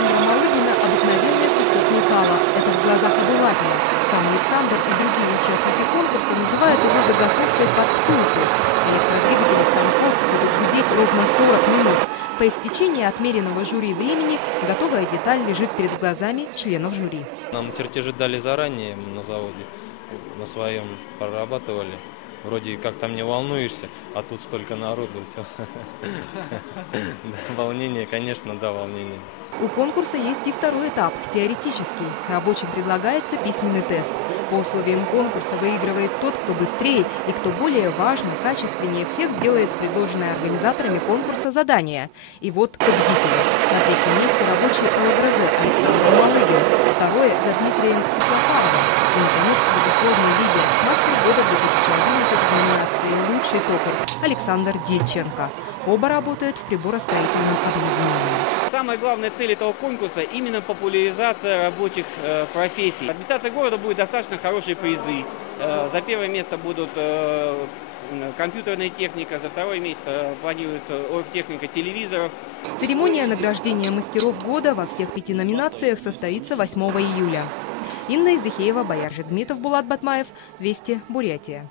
Александра Малыгина обыкновенный кусок металла. Это в глазах обывателя. Сам Александр и другие участники конкурса называют его заготовкой под втулку. Электродвигатели станков будут гудеть ровно 40 минут. По истечении отмеренного жюри времени готовая деталь лежит перед глазами членов жюри. Нам чертежи дали заранее на заводе, на своем прорабатывали. Вроде как там не волнуешься, а тут столько народу, все. Волнение, конечно, да, волнение. У конкурса есть и второй этап – теоретический. Рабочим предлагается письменный тест. По условиям конкурса выигрывает тот, кто быстрее и кто более важно, качественнее всех сделает предложенное организаторами конкурса задание. И вот победители. На третьем месте рабочий ЛГРЗ Александр Малыгин. Второе – за Дмитрием Феклопаровым. И, наконец, безусловный лидер «Мастер года 2011» в номинации «Лучший токарь» Александр Дьяченко. Оба работают в приборостроительном объединении. Самая главная цель этого конкурса – именно популяризация рабочих профессий. Администрация города будет достаточно хорошие призы. За первое место будут компьютерная техника, за второе место планируется оргтехника телевизоров. Церемония награждения мастеров года во всех 5 номинациях состоится 8 июля. Инна Изыхеева, Бояр Жигметов, Булат Батмаев. Вести, Бурятия.